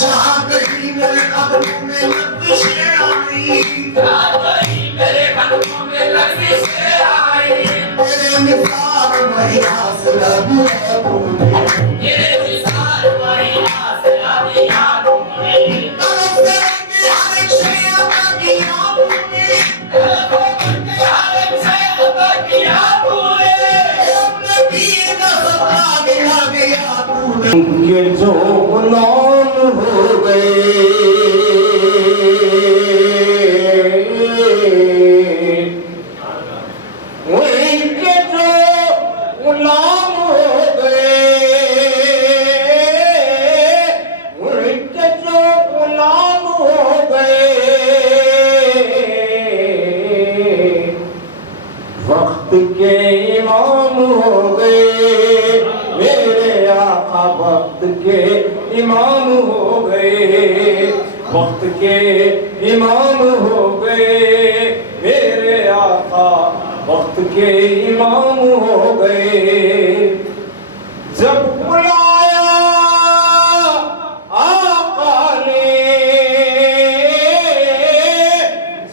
جہاں کہیں میرے قدموں میں لغزشیں آئی، میرے مثال وہی حاصلہ دیا تو نے، طرف سے رنگی ہر ایک شے عطا کیا تو نے، اپنے دین کا صدقہ دیا تو نے، کہ جو غلام ہو گئے ان کے جو غلام ہو گئے، ان کے جو غلام ہو گئے، وقت کے امام ہو گئے میرے آقا، وقت کے امام ہو گئے، وقت کے امام ہو گئے میرے آقا، وقت کے امام ہو گئے۔ جب بلایا آقا نے،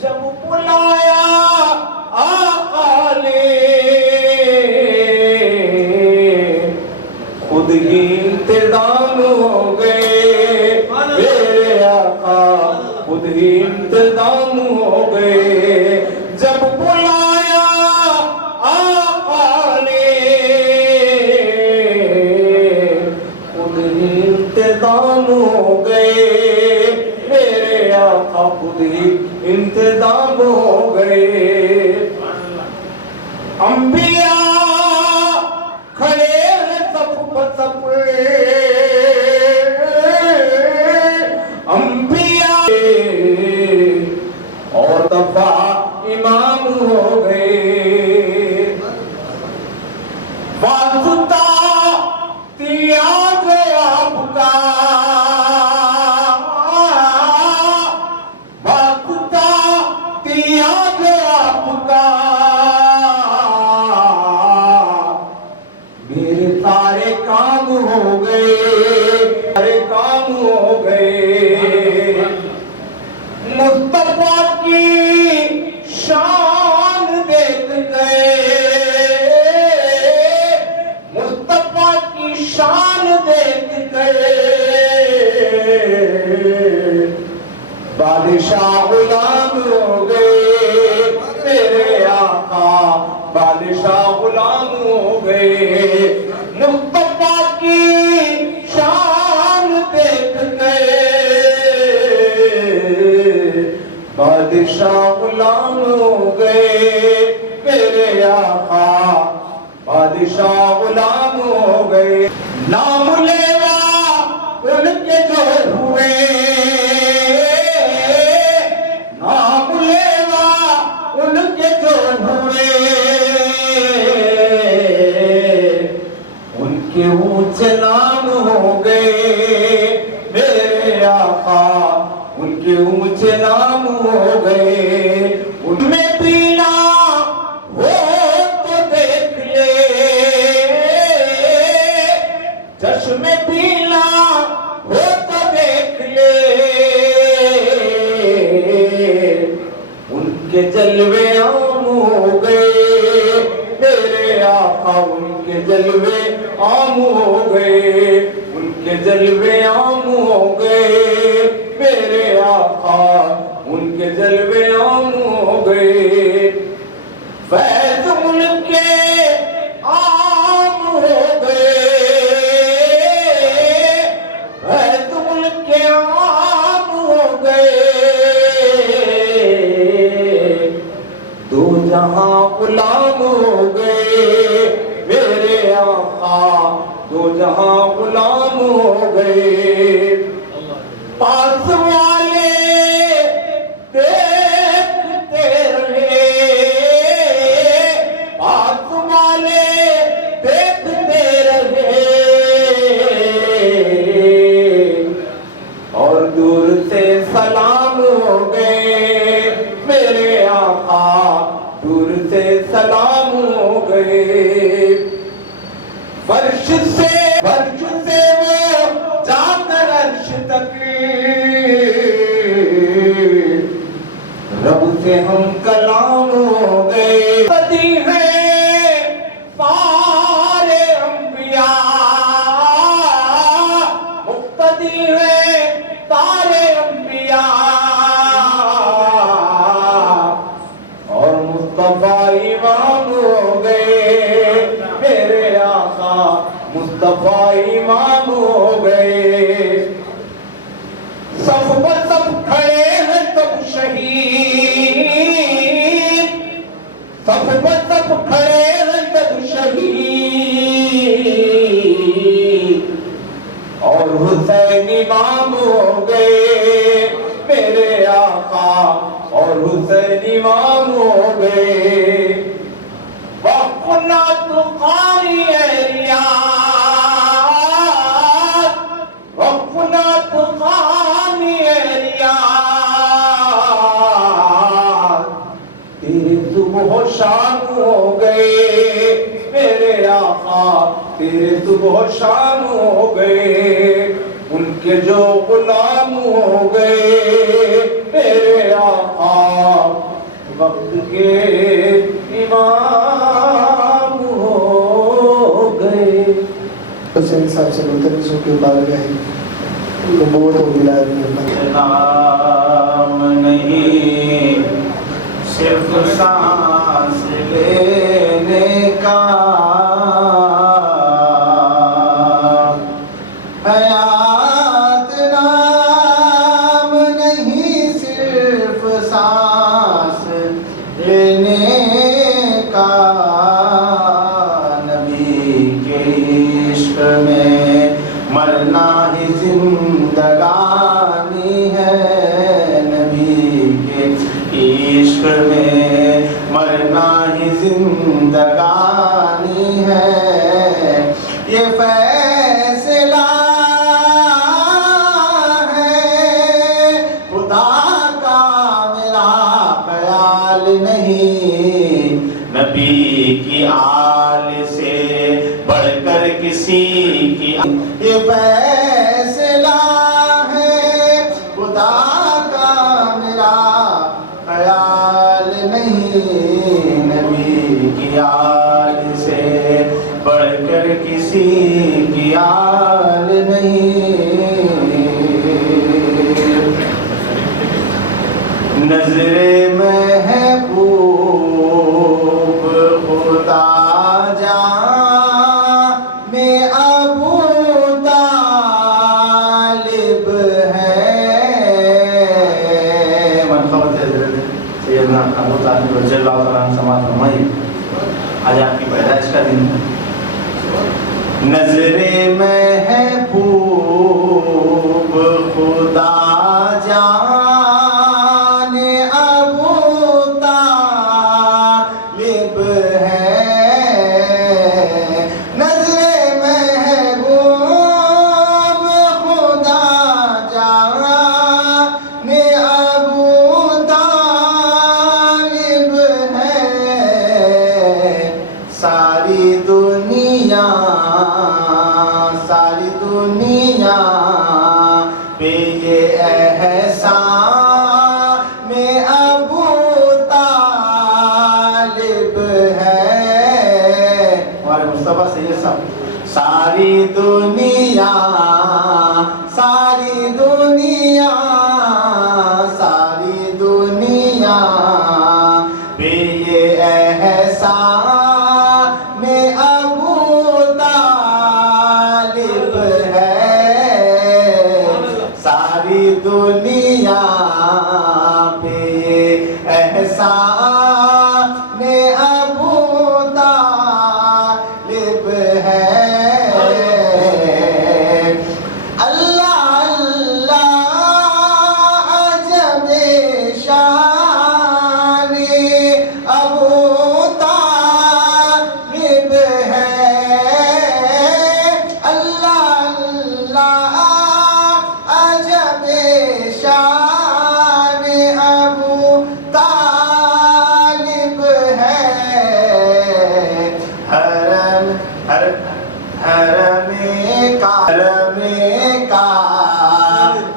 جب بلایا آقا نے، خود ہی انتظام ہو گئے میرے آقا، خود ہی انتظام ہو گئے۔ جب بلایا آقا نے، خود ہی انتظام ہو گئے میرے آقا، خود ہی انتظام ہو گئے۔ انبیاء کھڑے ہیں صف بصف، انبیاء اور دفعہ امام ہو گئے۔ واسطہ دیا گیا آپ کا، واسطہ دیا گیا آپ کا، میرے سارے کام ہو گئے، سارے کام ہو گئے۔ مصطفیٰ کی شان دیکھ گئے، مصطفیٰ کی شان دیکھ گئے، بادشاہ غلام ہو گئے میرے آقا، بادشاہ غلام ہو گئے۔ مصطفیٰ کی شان دیکھ گئے، بادشاہ غلام ہو گئے میرے آقا، بادشاہ غلام ہو گئے۔ نام لیوا ان کے جو ہوئے، نام لیوا ان کے جو ہوئے، ان کے اونچے نام ہو گئے میرے آقا، ان کے اونچے نام ہو گئے۔ ان میں پینا ہو تو دیکھ لے، چشم پینا ہو تو دیکھ لے، ان کے جلوے عام ہو گئے میرے آقا، ان کے جلوے عام ہو گئے، ان کے جلوے عام ہو گئے میرے آقا، ان کے جلوے عام ہو گئے۔ فیض ان کے عام ہو گئے، فیض ان کے عام ہو گئے، دو جہاں غلام ہو گئے میرے آقا، دو جہاں غلام ہو گئے۔ امام ہو گئے میرے آقا اور حسین امام ہو گئے وقنا تو قاری ریاض وقنا تو قاری ریاض تیرے صبح و شام ہو گئے میرے آقا تیرے صبح و شام ہو گئے ان کے جو غلام ہو گئے میرے آقا وقت کے امام ہو گئے حسین صاحب سے ملتمس ہو کے بارگاہ نبوت و ولایت نام نہیں صرف سانس لینے کا حیات نام نہیں صرف سانس لینے کا نبی کے عشق میں مرنا ہی زندگانی ہے نبی کے عشق میں مرنا ہی زندگانی ہے یہ فیصلہ ہے خدا کا میرا خیال نہیں نبی کی آل سے بڑھ کر کسی کی یہ فیصلہ ہے خدا کا میرا خیال نہیں نبی کی آل سے بڑھ کر کسی کی آل نہیں نظر محبوب خدا جان میں ابو طالب ہے منقبت حضرت سیدنا ابو طالب رضی اللہ تعالیٰ عنہ سماعت فرمائیے آج آپ کی پیدائش کا دن ہے نظر محبوب خدا جان ابو طالب ہے نظر محبوب خدا جان ابو طالب ہے ساری دنیا پہ یہ احسان میں ابو طالب ہے ہمارے مصطفیٰ سید صاحب ساری دنیا پہ یہ احسان میں ابو طالب ہے ساری دنیا پہ احسان میں ابو طالب ہے اللہ اللہ عجب شان ابو طالب ہے اللہ اللہ عجب شان ابو طالب ہے حرم کا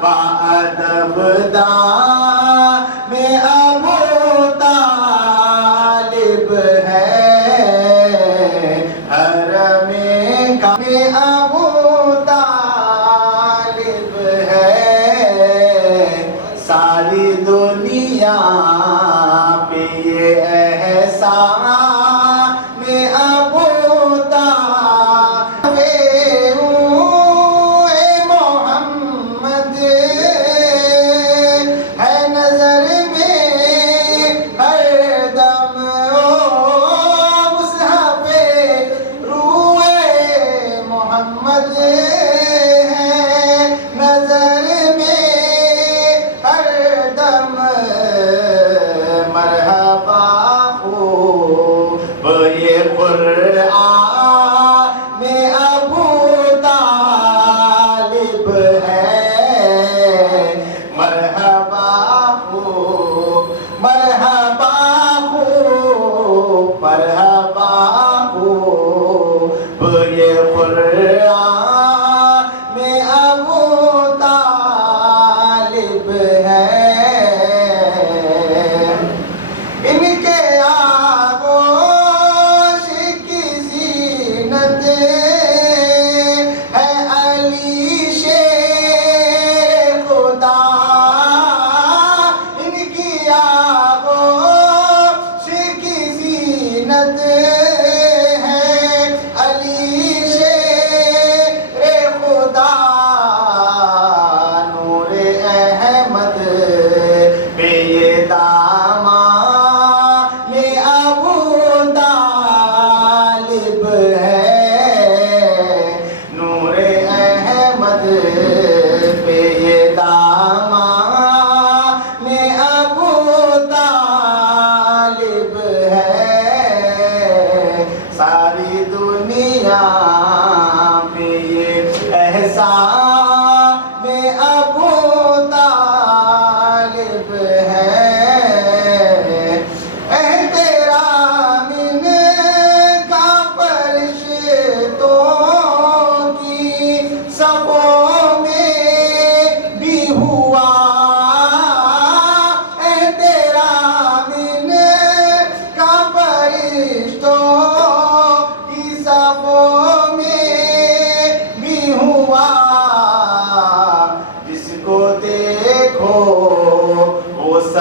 بادب داں میں ابو طالب ہے حرم کا میں ابو طالب ہے ساری دنیا پہ یہ احسان میں ابو طالب اے محمد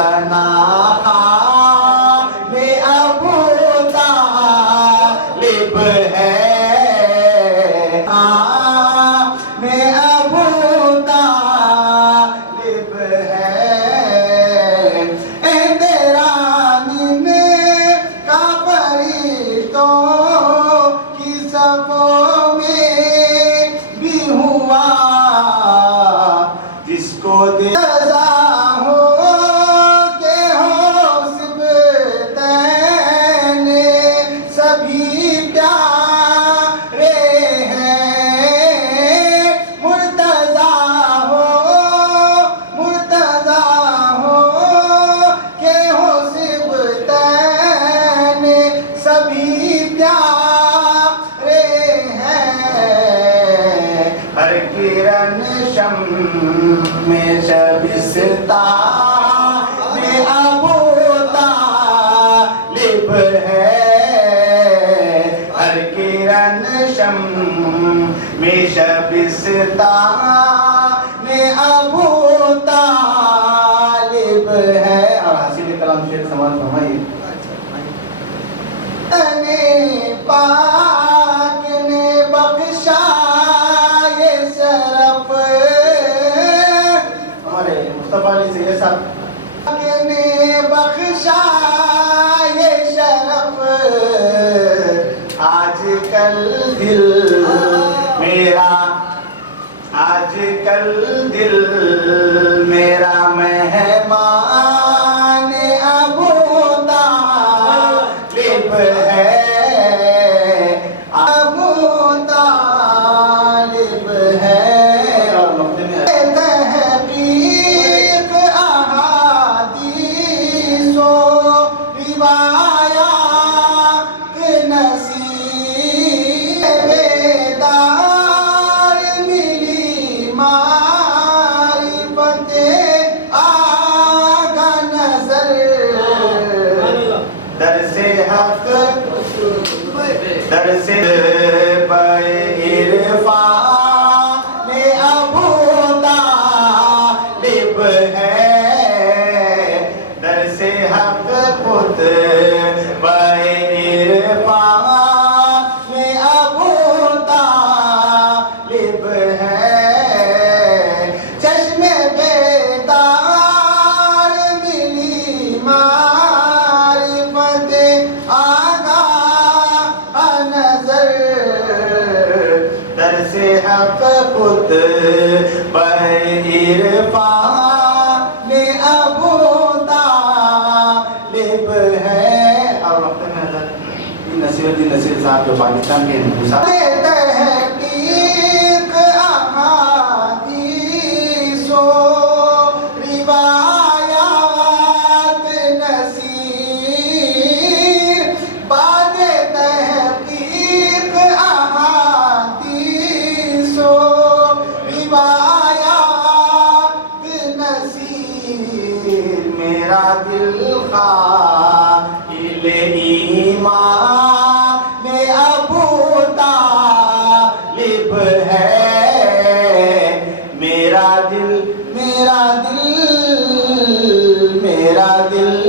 سنا خان ابو طالب ہے خان ابو طالب ہے اے تیرا من کا فرشتوں کی صفوں میں بھی ہوا جس کو رضا ہو کہ ہو سبتین سبھی پیارے ہیں مرتضی ہو کہ ہو سبتین سبھی پیارے ہیں ہر کرن شم میں شبستان ابو طالب ہے ہر کرن شم میں شبستان ابو طالب ہے اور حاصل کلام شیخ سماعت فرمائیے پاک نے بخشا یہ شرف ہمارے مصطفیٰ علی سید صاحب پاک نے بخشا یہ شرف آج کل دل میرا آج کل دل میرا مہمان ابو طالب ہے ابو طالب ہے اور نقطے میں تحقیق احادیث و روایات نصیب بیدار ملی معرفت آگا نظر درس حق درس عرفان ابو طالب ہے درس حق خود عرفان ابو طالب ہے چشم بیدار ملی معرفت آگاہ نظر درس حق خود عرفان ابو طالب ہے اور وقت میں حضرت نصیر الدین نصیر صاحب جو پاکستان کے ہندوستان تحقیق احادیث و روایات نصیر بعد تحقیق احادیث و روایات نصیر میرا دل قائل ایمان ابو طالب ہے میرا دل